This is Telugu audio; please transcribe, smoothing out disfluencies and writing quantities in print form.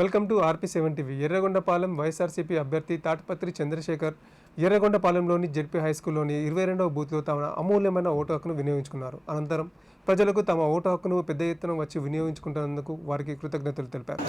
Welcome to RP7 TV. Yerragondapalem YSRCP అభ్యర్థి తాటిపత్రి చంద్రశేఖర్ ఎర్రగొండపాలెంలోని జెడ్పీ హైస్కూల్లోని 22వ బూత్లో తమ అమూల్యమైన ఓటు హక్కును వినియోగించుకున్నారు. అనంతరం ప్రజలకు తమ ఓటు హక్కును పెద్ద ఎత్తున వచ్చి వినియోగించుకుంటున్నందుకు వారికి కృతజ్ఞతలు తెలిపారు.